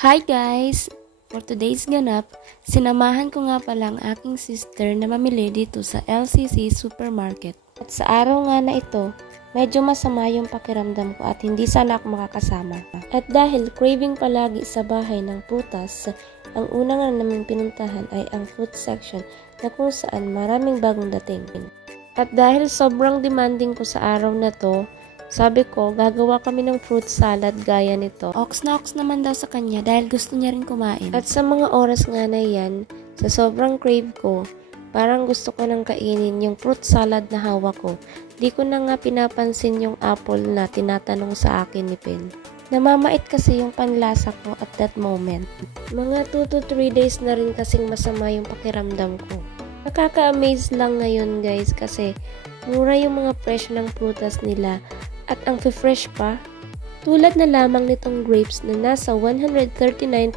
Hi guys! For today's ganap, sinamahan ko nga pala ang aking sister na mamili dito sa LCC Supermarket. At sa araw nga na ito, medyo masama yung pakiramdam ko at hindi sana ako makakasama. At dahil craving palagi sa bahay ng prutas, ang una nga naming pinuntahan ay ang fruit section na kung saan maraming bagong dating. At dahil sobrang demanding ko sa araw na to, sabi ko, gagawa kami ng fruit salad gaya nito. Ox na ox naman daw sa kanya dahil gusto niya rin kumain. At sa mga oras nga na yan, sa sobrang crave ko, parang gusto ko nang kainin yung fruit salad na hawak ko. Di ko na nga pinapansin yung apple na tinatanong sa akin ni Pen. Namamait kasi yung panlasa ko at that moment. Mga 2 to 3 days na rin kasing masama yung pakiramdam ko. Nakaka-amaze lang ngayon guys kasi mura yung mga presyo ng prutas nila. At ang fresh pa, tulad na lamang nitong grapes na nasa 139.13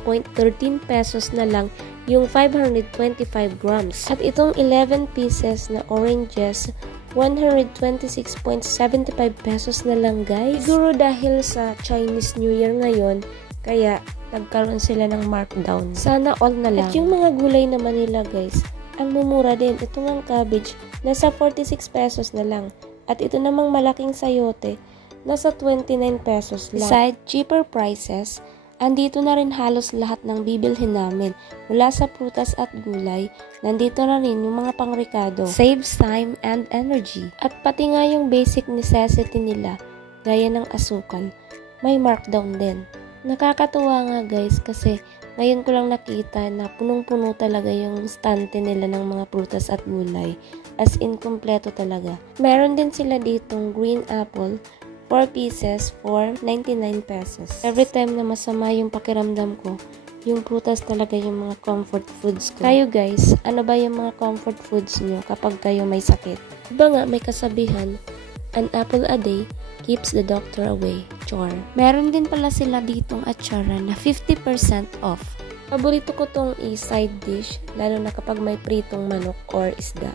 pesos na lang yung 525 grams. At itong 11 pieces na oranges, 126.75 pesos na lang guys. Siguro dahil sa Chinese New Year ngayon, kaya nagkaroon sila ng markdown. Sana all na lang. At yung mga gulay naman nila guys, ang mumura din. Ito ng cabbage, nasa 46 pesos na lang. At ito namang malaking sayote, nasa 29 pesos lang. Beside cheaper prices, andito na rin halos lahat ng bibilhin namin. Mula sa prutas at gulay, nandito na rin yung mga pangrikado. Saves time and energy. At pati nga yung basic necessity nila, gaya ng asukal, may markdown din. Nakakatuwa nga guys kasi ngayon ko lang nakita na punong-puno talaga yung stante nila ng mga prutas at gulay. As in, kompleto talaga. Meron din sila ditong green apple, 4 pieces for 99 pesos. Every time na masama yung pakiramdam ko, yung prutas talaga yung mga comfort foods ko. Kayo guys, ano ba yung mga comfort foods nyo kapag kayo may sakit? Diba nga may kasabihan, an apple a day keeps the doctor away. Chor. Meron din pala sila ditong atsara na 50% off. Paborito ko tong side dish, lalo na kapag may pritong manok or isda.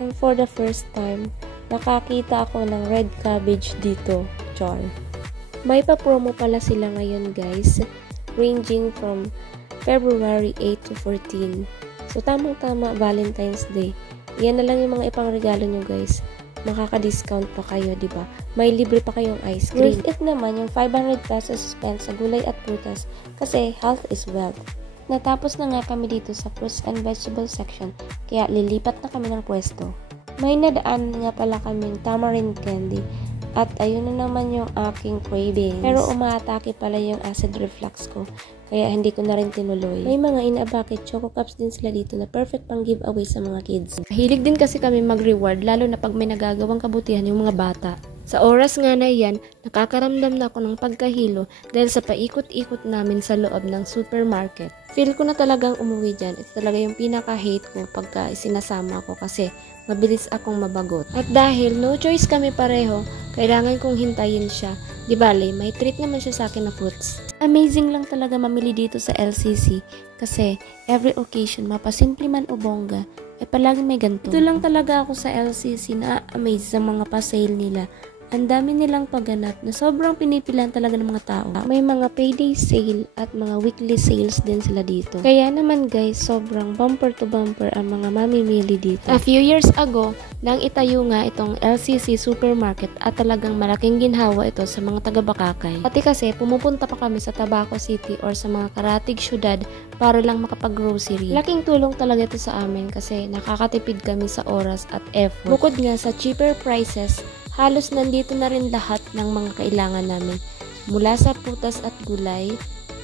And for the first time, nakakita ako ng red cabbage dito. Chor. May pa-promo pala sila ngayon guys, ranging from February 8 to 14. So tamang-tama Valentine's Day. Yan na lang yung mga ipangregalo nyo guys. Makaka-discount pa kayo, di ba? May libre pa kayong ice cream. Worth it naman yung 500 pesos spent sa gulay at prutas kasi health is wealth. Natapos na nga kami dito sa fruits and vegetable section kaya lilipat na kami ng pwesto. May nadaan nga pala kaming tamarind candy at ayun na naman yung aking cravings. Pero umaatake pala yung acid reflux ko kaya hindi ko na rin tinuloy. May mga inaabake choco cups din sila dito na perfect pang giveaway sa mga kids. Mahilig din kasi kami mag-reward lalo na pag may nagagawang kabutihan yung mga bata. Sa oras nga na yan, nakakaramdam na ako ng pagkahilo dahil sa paikot-ikot namin sa loob ng supermarket. Feel ko na talagang umuwi dyan. Ito talaga yung pinaka-hate ko pagka sinasama ko kasi mabilis akong mabagot. At dahil no choice kami pareho, kailangan kong hintayin siya. Di bale, may treat naman siya sa akin na fruits. Amazing lang talaga mamili dito sa LCC kasi every occasion, mapasimple man o bongga, palagi may ganito. Ito lang talaga ako sa LCC na amaze sa mga pa-sale nila. Ang dami nilang pagganap na sobrang pinipilan talaga ng mga tao. May mga payday sale at mga weekly sales din sila dito. Kaya naman guys, sobrang bumper to bumper ang mga mamimili dito. A few years ago, nang itayo nga itong LCC Supermarket at talagang malaking ginhawa ito sa mga taga-Bakakay. Pati kasi pumupunta pa kami sa Tabaco City or sa mga karatig syudad para lang makapag-grocery. Laking tulong talaga ito sa amin kasi nakakatipid kami sa oras at effort. Bukod nga sa cheaper prices, halos nandito na rin lahat ng mga kailangan namin. Mula sa putas at gulay,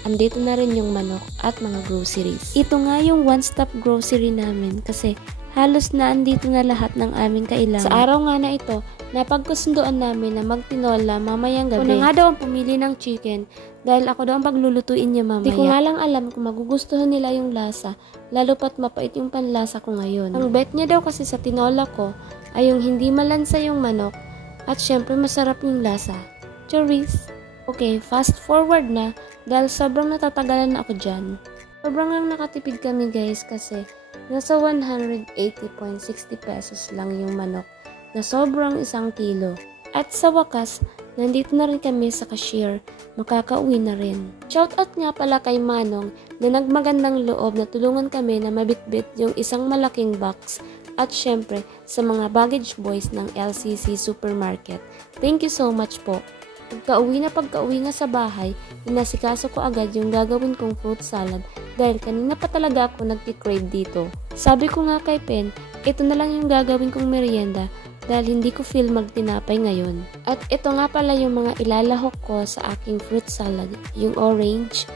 andito na rin yung manok at mga groceries. Ito nga yung one-stop grocery namin kasi halos na andito na lahat ng aming kailangan. Sa araw nga na ito, napagkasunduan namin na magtinola mamayang gabi. Ako na nga daw ang pumili ng chicken dahil ako daw ang paglulutuin niya mamaya. Di ko nga lang alam kung magugustuhan nila yung lasa, lalo pat mapait yung panlasa ko ngayon. Ang bet niya daw kasi sa tinola ko ay yung hindi malansa yung manok, at syempre masarap yung lasa. Choris. Okay, fast forward na dahil sobrang natatagalan na ako dyan. Sobrang lang nakatipid kami guys kasi nasa 180.60 pesos lang yung manok na sobrang 1 kilo. At sa wakas, nandito na rin kami sa cashier. Makakauwi na rin. Shoutout nga pala kay Manong na nagmagandang loob na tulungan kami na mabitbit yung isang malaking box. At syempre, sa mga baggage boys ng LCC Supermarket. Thank you so much po. Pagka-uwi nga sa bahay, inasikaso ko agad yung gagawin kong fruit salad dahil kanina pa talaga ako nagki-crave dito. Sabi ko nga kay Pen, ito na lang yung gagawin kong merienda dahil hindi ko feel magtinapay ngayon. At ito nga pala yung mga ilalahok ko sa aking fruit salad, yung orange,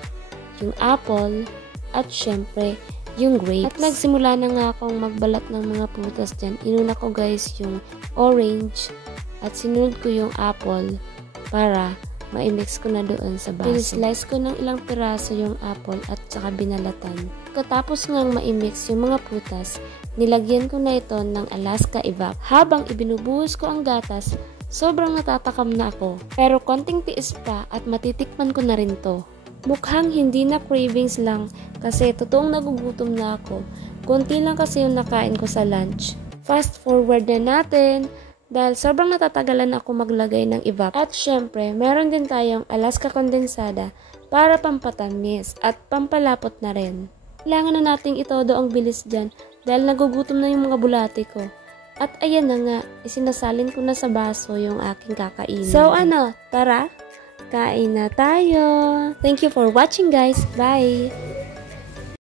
yung apple, at syempre, yung grapes. At nagsimula na nga akong magbalat ng mga prutas dyan. Inuna ko guys yung orange at sinunod ko yung apple para ma-mix ko na doon sa baso. Slice ko ng ilang piraso yung apple at saka binalatan. Katapos ngang ma-mix yung mga prutas, nilagyan ko na ito ng Alaska Evap. Habang ibinubuhos ko ang gatas, sobrang natatakam na ako. Pero konting tiis pa at matitikman ko na rin to. Mukhang hindi na cravings lang kasi totoong nagugutom na ako. Konti lang kasi yung nakain ko sa lunch. Fast forward na natin dahil sobrang natatagalan ako maglagay ng evap. At syempre, meron din tayong Alaska kondensada para pampatamis at pampalapot na rin. Kailangan na nating itodo ang bilis dyan dahil nagugutom na yung mga bulate ko. At ayan na nga, isinasalin ko na sa baso yung aking kakainin. So tara! Kain na tayo! Thank you for watching guys! Bye!